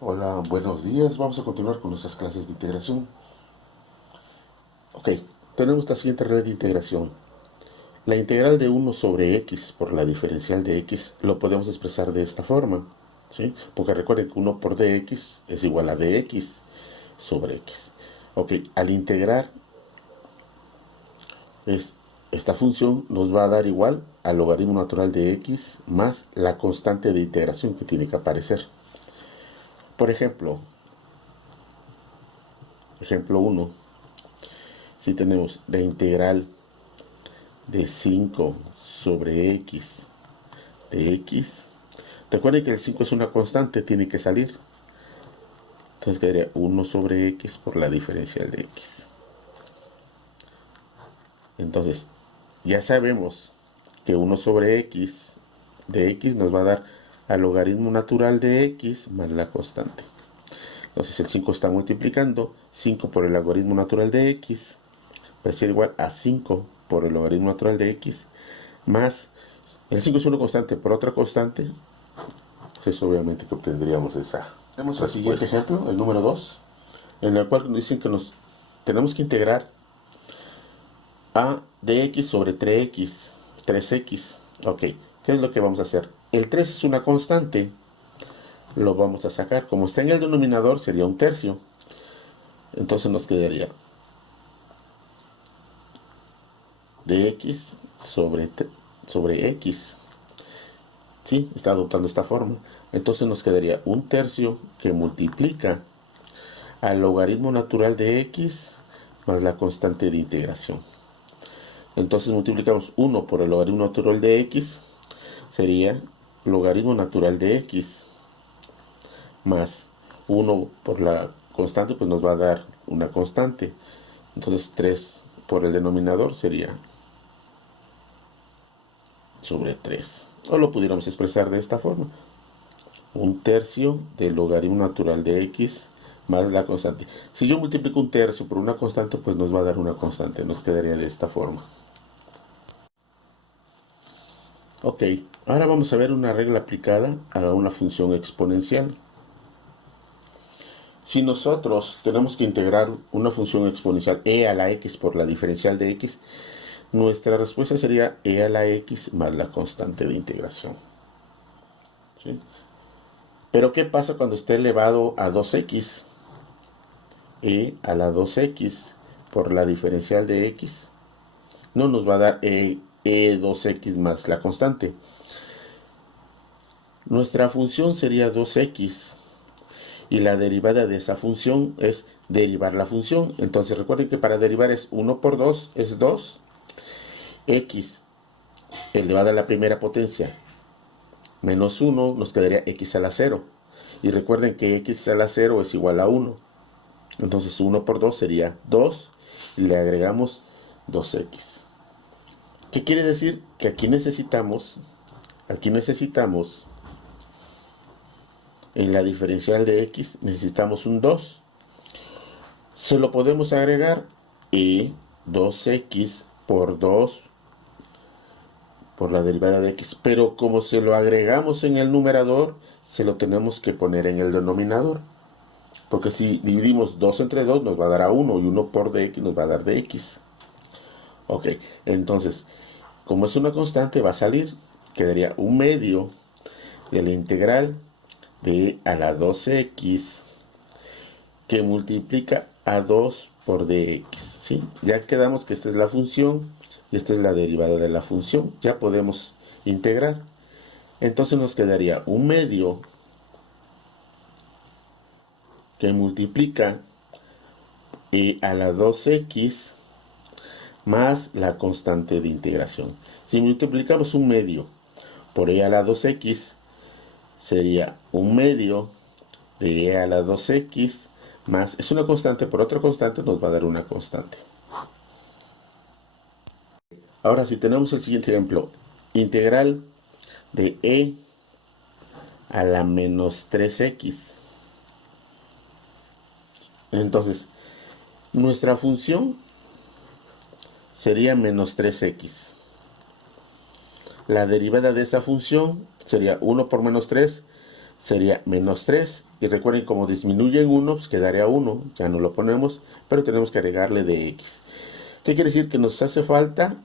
Hola, buenos días. Vamos a continuar con nuestras clases de integración. Ok, tenemos la siguiente red de integración. La integral de 1 sobre x por la diferencial de x lo podemos expresar de esta forma, ¿sí? Porque recuerden que 1 por dx es igual a dx sobre x. Ok, al integrar esta función nos va a dar igual al logaritmo natural de x más la constante de integración que tiene que aparecer. Por ejemplo 1, si tenemos la integral de 5 sobre x de x. Recuerden que el 5 es una constante, tiene que salir. Entonces quedaría 1 sobre x por la diferencial de x. Entonces, ya sabemos que 1 sobre x de x nos va a dar al logaritmo natural de x más la constante. Entonces el 5 está multiplicando 5 por el logaritmo natural de x, va a ser igual a 5 por el logaritmo natural de x más, el 5 es una constante por otra constante. Entonces obviamente que obtendríamos esa. Tenemos el siguiente ejemplo, el número 2, en el cual nos dicen que nos tenemos que integrar a dx sobre 3x, 3x. Ok, ¿qué es lo que vamos a hacer? El 3 es una constante, lo vamos a sacar. Como está en el denominador, sería un tercio. Entonces nos quedaría dx sobre x. Sí, está adoptando esta forma. Entonces nos quedaría un tercio que multiplica al logaritmo natural de x más la constante de integración. Entonces multiplicamos 1 por el logaritmo natural de x, sería logaritmo natural de x, más 1 por la constante, pues nos va a dar una constante. Entonces 3 por el denominador sería sobre 3. O lo pudiéramos expresar de esta forma. Un tercio del logaritmo natural de x más la constante. Si yo multiplico un tercio por una constante, pues nos va a dar una constante. Nos quedaría de esta forma. Ok, ahora vamos a ver una regla aplicada a una función exponencial. Si nosotros tenemos que integrar una función exponencial e a la x por la diferencial de x, nuestra respuesta sería e a la x más la constante de integración. ¿Sí? Pero ¿qué pasa cuando esté elevado a 2x? E a la 2x por la diferencial de x no nos va a dar e2x más la constante. Nuestra función sería 2x y la derivada de esa función es derivar la función. Entonces recuerden que para derivar es 1 por 2 es 2, x elevada a la primera potencia menos 1 nos quedaría x a la 0. Y recuerden que x a la 0 es igual a 1. Entonces 1 por 2 sería 2 y le agregamos 2x. ¿Qué quiere decir? Que aquí necesitamos en la diferencial de x necesitamos un 2. Se lo podemos agregar y 2x por 2 por la derivada de x, pero como se lo agregamos en el numerador, se lo tenemos que poner en el denominador. Porque si dividimos 2 entre 2 nos va a dar a 1 y 1 por dx nos va a dar dx. Ok, entonces, como es una constante va a salir, quedaría un medio de la integral de a la 2x que multiplica a 2 por dx. ¿Sí? Ya quedamos que esta es la función y esta es la derivada de la función. Ya podemos integrar. Entonces nos quedaría un medio que multiplica a la 2x más la constante de integración. Si multiplicamos un medio por e a la 2x, sería un medio de e a la 2x más, es una constante por otra constante, nos va a dar una constante. Ahora si tenemos el siguiente ejemplo, integral de e a la menos 3x. Entonces, nuestra función sería menos 3x. La derivada de esa función sería 1 por menos 3 sería menos 3. Y recuerden, como disminuye en 1, pues quedaría 1. Ya no lo ponemos, pero tenemos que agregarle de x. ¿Qué quiere decir? Que nos hace falta,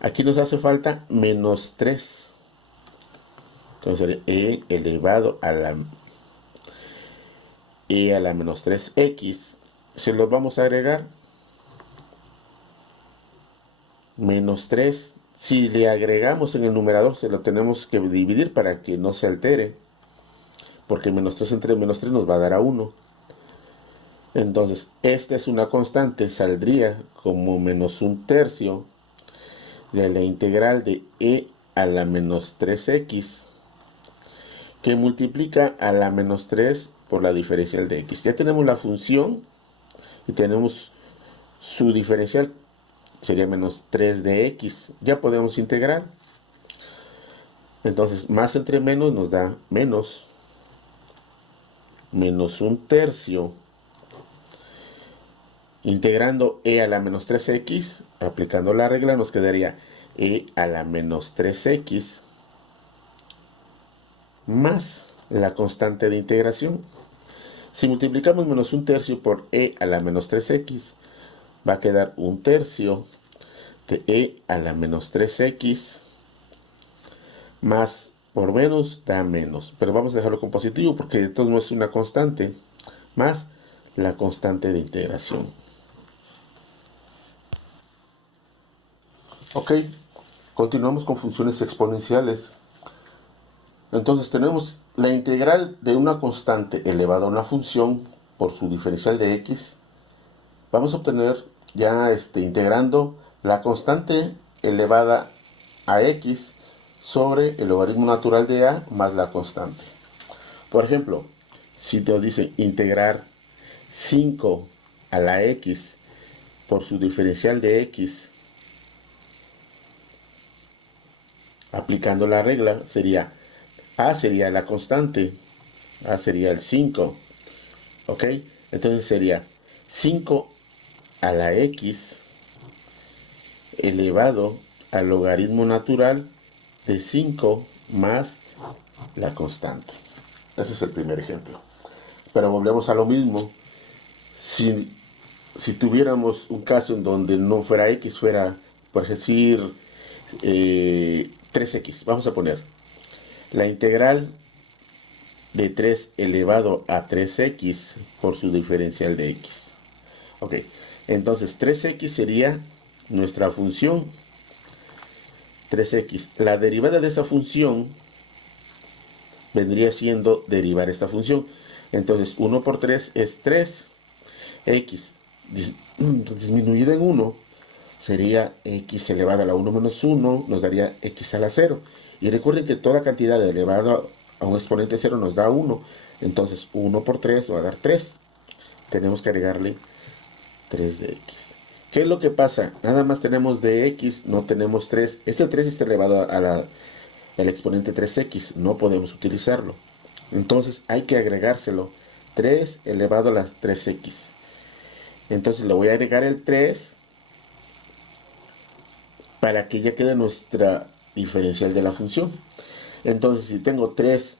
aquí nos hace falta menos 3. Entonces sería elevado a la menos 3x. Se los vamos a agregar. Menos 3. Si le agregamos en el numerador, se lo tenemos que dividir para que no se altere. Porque menos 3 entre menos 3 nos va a dar a 1. Entonces, esta es una constante. Saldría como menos 1/3 de la integral de e a la menos 3x, que multiplica a la menos 3 por la diferencial de x. Ya tenemos la función y tenemos su diferencial, sería menos 3 de x. Ya podemos integrar. Entonces, más entre menos nos da menos 1/3. Integrando e a la menos 3x, aplicando la regla, nos quedaría e a la menos 3x más la constante de integración. Si multiplicamos menos 1/3 por e a la menos 3x, va a quedar 1/3 de e a la menos 3x más por menos da menos. Pero vamos a dejarlo con positivo porque de todos modos es una constante más la constante de integración. Ok, continuamos con funciones exponenciales. Entonces tenemos la integral de una constante elevada a una función por su diferencial de x. Vamos a obtener ya integrando la constante elevada a x sobre el logaritmo natural de a más la constante. Por ejemplo, si te dice integrar 5 a la x por su diferencial de x, aplicando la regla, sería a sería la constante, a sería el 5, ¿ok? Entonces sería 5 a la x elevado al logaritmo natural de 5 más la constante. Ese es el primer ejemplo. Pero volvemos a lo mismo. Si tuviéramos un caso en donde no fuera x, fuera, por decir, 3x, vamos a poner la integral de 3 elevado a 3x por su diferencial de x. Ok, entonces 3x sería nuestra función 3x. La derivada de esa función vendría siendo derivar esta función. Entonces 1 por 3 es 3. X disminuido en 1 sería x elevado a la 1 menos 1, nos daría x a la 0. Y recuerden que toda cantidad elevada a un exponente 0 nos da 1. Entonces 1 por 3 va a dar 3. Tenemos que agregarle 3 de x. ¿Qué es lo que pasa? Nada más tenemos de x, no tenemos 3. Este 3 está elevado al exponente 3x. No podemos utilizarlo. Entonces hay que agregárselo. 3 elevado a las 3x. Entonces le voy a agregar el 3 para que ya quede nuestra diferencial de la función. Entonces si tengo 3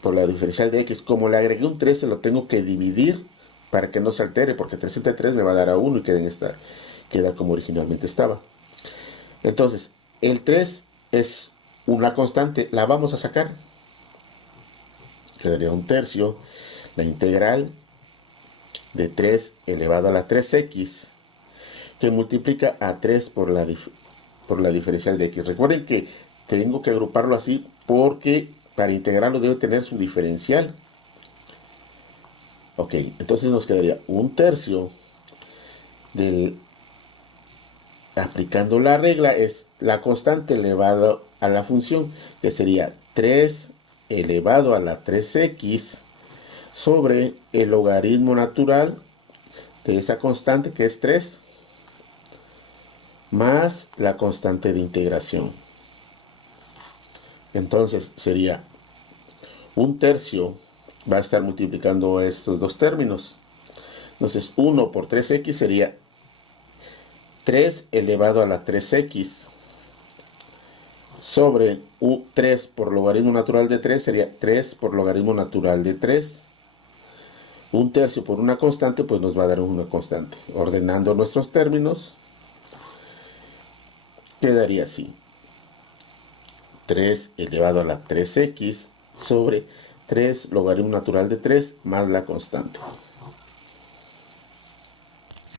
por la diferencial de x, como le agregué un 3, se lo tengo que dividir para que no se altere, porque 3 entre 3 me va a dar a 1 y queda como originalmente estaba. Entonces, el 3 es una constante, la vamos a sacar. Quedaría 1/3, la integral de 3 elevado a la 3x, que multiplica a 3 por la diferencial de x. Recuerden que tengo que agruparlo así porque para integrarlo debe tener su diferencial. Ok, entonces nos quedaría 1/3 del, aplicando la regla, es la constante elevado a la función, que sería 3 elevado a la 3x sobre el logaritmo natural de esa constante, que es 3, más la constante de integración. Entonces sería 1/3, va a estar multiplicando estos dos términos. Entonces 1 por 3x sería 3 elevado a la 3x sobre 3 por logaritmo natural de 3 sería 3 por logaritmo natural de 3. Un tercio por una constante, pues nos va a dar una constante. Ordenando nuestros términos, quedaría así. 3 elevado a la 3x sobre 3 logaritmo natural de 3 más la constante.